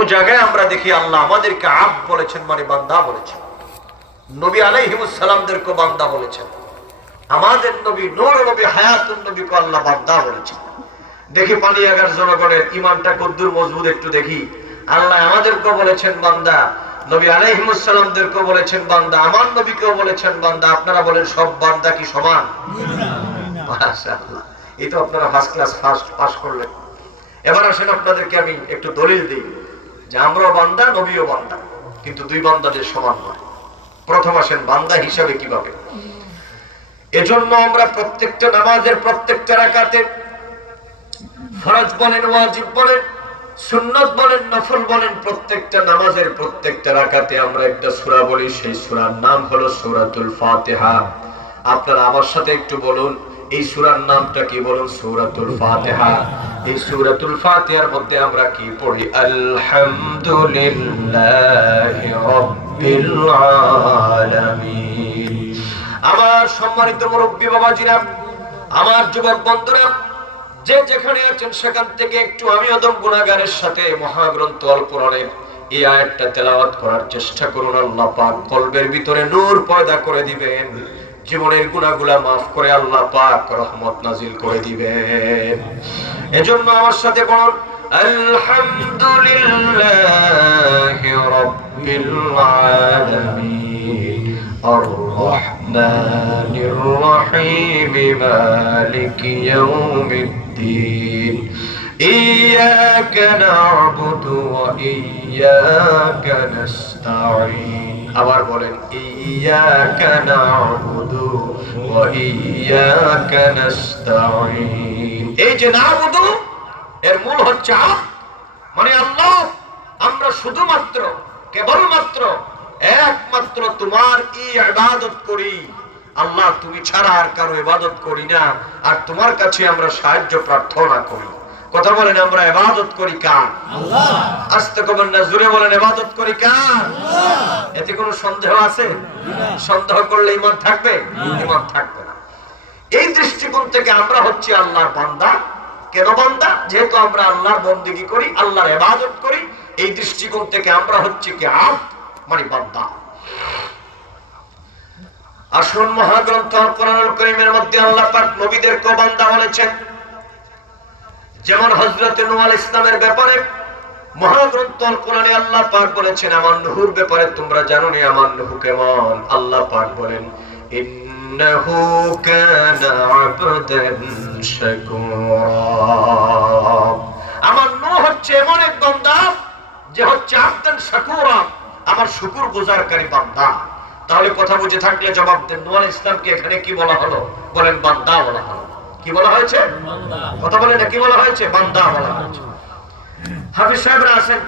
বহু জায়গায় আমরা দেখি আল্লাহ আমাদেরকে আব্দ বলেছেন, মানে বান্দা বলেছেন। নবী আলাইহিস সালামদেরকে বান্দা বলেছেন। আমাদের নবী নূর নবী হায়াতুন নবীকে আল্লাহ বান্দা বলেছেন। দেখি পানিয়াগার জনগণের ইমানটা কদ্দুর মজবুত একটু দেখি। আল্লাহ আমাদেরকে বলেছেন বান্দা, নবী আলাইহিস সালামদেরকে বলেছেন বান্দা, আমার নবীকেও বলেছেন বান্দা। আপনারা বলেন সব বান্দা কি সমান? মাশাআল্লাহ, এই তো আপনারা ফার্স্ট ক্লাস পাস করলেন। এবার আসেন আপনাদেরকে আমি একটু দলিল দিই যে আমরাও বান্দা, নবীও বান্দা, কিন্তু দুই বান্দাদের সমান নয়। প্রথম আসেন বান্দা হিসাবে কিভাবে। এজন্য আমরা প্রত্যেকটা নামাজের প্রত্যেকটা রাকাতে, ফরজ বলেন, ওয়াজিব বলেন, সুন্নাত বলেন, নফল বলেন, প্রত্যেকটা নামাজের প্রত্যেকটা রাকাতে আমরা একটা সূরা বলি। সেই সূরার নাম হলো সূরাতুল ফাতিহা। আপনারা আমার সাথে একটু বলুন, এই সূরার নামটা কি? বলুন, সূরাতুল ফাতিহা। এই সূরাতুল ফাতিহার মধ্যে আমরা কি পড়ি? আলহামদুলিল্লাহি রাব্বিল আলামিন। আমার সম্মানিত মুরব্বী বাবাজিরা, আমার যুবক বন্ধুরা, যে যেখানে আছেন সেখান থেকে একটু আমি আদম গুনাহগারের সাথে মহাগ্রন্থ আল কোরআনের এই আয়াতটা তেলাওয়াত করার চেষ্টা করুন। আল্লাহ পাক কলবের ভিতরে নূর পয়দা করে দিবেন, জীবনের গুনাহগুলা মাফ করে আল্লাহ পাক রহমত নাজিল করে দিবেন। এজন্য আমার সাথে বলুন, আলহামদুলিল্লাহি রাব্বিল আলামিন আর-রাহমানির রাহিম মালিকি ইয়াউমিদ্দিন ইয়্যাকা না'বুদু ওয়া ইয়্যাকা নাস্তাঈন। আবার বলেন, ইয়্যাকা না'বুদু ওয়া ইয়্যাকা নাস্তাঈন। এই যে না'বুদু এর মূল হচ্ছে আব্দ, মানে আল্লাহ। আমরা শুধুমাত্র, কেবলমাত্র, একমাত্র তোমার ইবাদত করি আল্লাহ, তুমি ছাড়া আর কারো ইবাদত করি না। আর তোমার কাছে আমরা সাহায্য প্রার্থনা করি। কথা বলেন, আমরা ইবাদত করি কার? আল্লাহ। আস্তে কবেন না, জোরে বলেন, ইবাদত করি কার? আল্লাহ। এতে কোনো সন্দেহ আছে? সন্দেহ করলে ঈমান থাকবে? ঈমান থাকবে না। এই দৃষ্টিকোণ থেকে আমরা হচ্ছে আল্লাহর বান্দা। কেন বান্দা? যেহেতু আমরা আল্লাহর বন্দেগী করি, আল্লাহর ইবাদত করি। এই দৃষ্টিকোণ থেকে আমরা হচ্ছে কি আব্দ, মানে বান্দা। আসুন, মহাগ্রন্থ আল কোরআনুল কারীমের মধ্যে আল্লাহ পাক নবীদেরকে বান্দা বলেছেন। যেমন হযরত নূহ আলাইহিস সালামের ব্যাপারে মহাগ্রন্থ আল কোরআনে আল্লাহ পাক বলেছেন, আমার নূহর ব্যাপারে তোমরা জানো না আমার নূহ কেমন। আল্লাহ পাক বলেন, ইন্নাহু কানা আবদান শাকুরা। আমার নূহ হচ্ছে এমন এক বান্দা যে হচ্ছে আবদান শাকুরা, আমার শুকর গুজারকারী বান্দা। তাহলে কথা বুঝে থাকলে জবাব দেন, নূহ আলাইহিস সালামকে এখানে কি বলা হলো? বলেন, বান্দা বলা হলো। কি বলা হয়েছে? বান্দা। কথা বলেন, কি বলা হয়েছে? বান্দা বলা হয়েছে। হাফেজ সাহেবরা আছেন,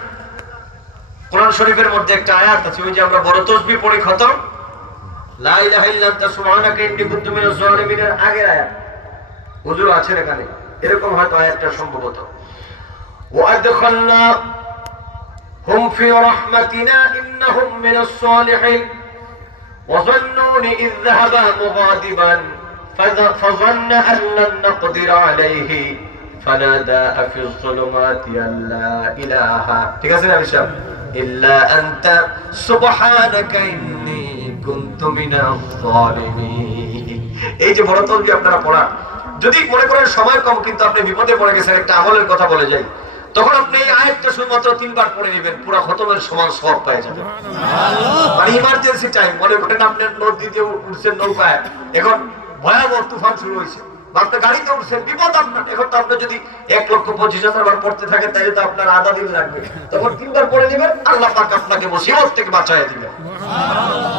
কোরআন শরীফের মধ্যে একটা আয়াত আছে, ওই যে আমরা বড় তাসবিহ পড়ি খতম, লা ইলাহা ইল্লা আনতা সুবহানাকা ইন্নী কুনতু মিনাজ জালিমিনের আগের আয়াত। হুজুর আছেন এখানে, এরকম হয়তো আয়াতটা সম্ভবত। ওয়া আদখালনা হুম ফি রাহমাতিনা ইন্নাহুম মিনাস সালিহিন ওয়া যান্নুনি ইয যাহাবা মুগাদিবান ফাযান্না আন লান নাকদির আলাইহি ফানাদা ফিল যুলুমাতি আল্লা ইলাহা, ঠিক আছে না বিশাল, ইল্লা আনতা সুবহানাকা ইন্নী কুনতু মিনাজ জালিমিন। এই যে বড় তাসবিহ আপনারা পড়ান, যদি মনে করেন সময় কম কিন্তু আপনি বিপদে পড়ে গেছেন, একটা আমলের কথা বলে যাই, তখন আপনি এই আয়াতটা শুধুমাত্র 3 বার পড়ে নেবেন, পুরো খতমের সমান সওয়াব পেয়ে যাবেন। সুবহানাল্লাহ। মানে ইমার্জেন্সি টাইম, মনে করেন আপনি নদীতে উঠছেন নৌকায়, এখন ভয়াবহ তুফান শুরু হয়েছে, বা আপনি গাড়িতে উঠছেন, বিপদ আপনার। এখন তো আপনি যদি 1,25,000 বার পড়তে থাকেন তাহলে তো আপনার আধা দিন লাগবে। তখন 3 বার পড়ে নেবেন, আল্লাহ পাক আপনাকে মুসিবত থেকে বাঁচায় দিবেন। সুবহানাল্লাহ।